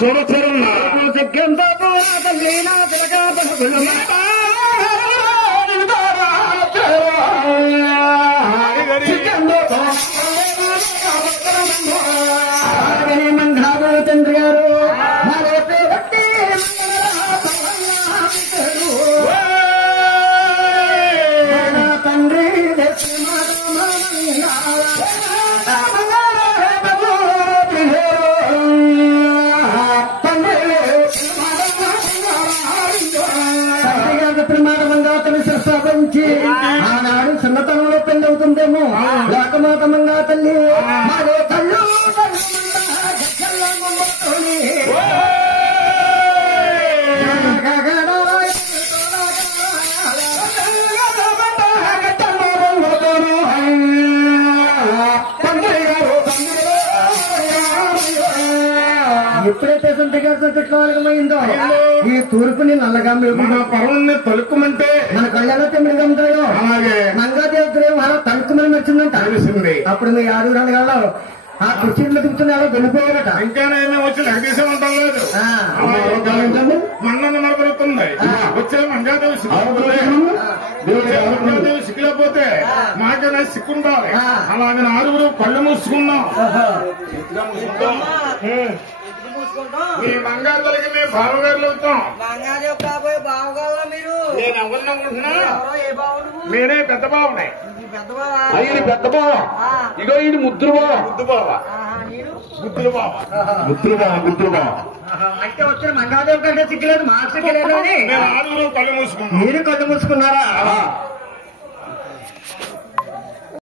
సోమచరం మంగారు తండ్రి గారు తండ్రి ప్రమాణంగా తల్లి శస్త్రపంచి ఆనాడు చిన్నతనంలో పెళ్ళవుతుందేమో లోకమాతమంగా తల్లి మరో కళ్ళు ఎప్పుడైతే సంతకామైందో ఈ తూర్పుని నల్లగా మన పర్వాన్ని తలుక్కుమంటే మన కళ్ళలో తెమ్మిడిగా ఉంటాయో అలాగే మంగాదేవి తలుక్కుమని వచ్చిందంట అనిపిస్తుంది. అప్పుడు మీ ఆరుగురాలు కాదు ఆ కుర్చీలో దిగుతున్నారో వెళ్ళిపోయారట. ఇంకా వచ్చి లగదీశం ఉంటాం లేదు మన్నన్న మరపడుతుంది వచ్చే మంగాదేవి మంగాదేవి సిక్కులేకపోతే మాకైనా సిక్కుంటారు. అలాగే ఆరుగురు కళ్ళు మూసుకున్నాం. మీ మంగాదేవికి మేము బావగారులు అవుతాం. నేను ఎవరిని అనుకుంటున్నా మీరే పెద్ద బావున్నాయి. ఆయన పెద్ద బావ ఇగో ఈయన ముద్దురు బావ ముద్దురు బావ అంటే వచ్చిన మంగాదేవి కంటే సిగ్గలేదు మాకు సిగ్గలేదు అని ఆరుగురు కళ్ళు మూసుకున్నాం. మీరు కళ్ళు మూసుకున్నారా?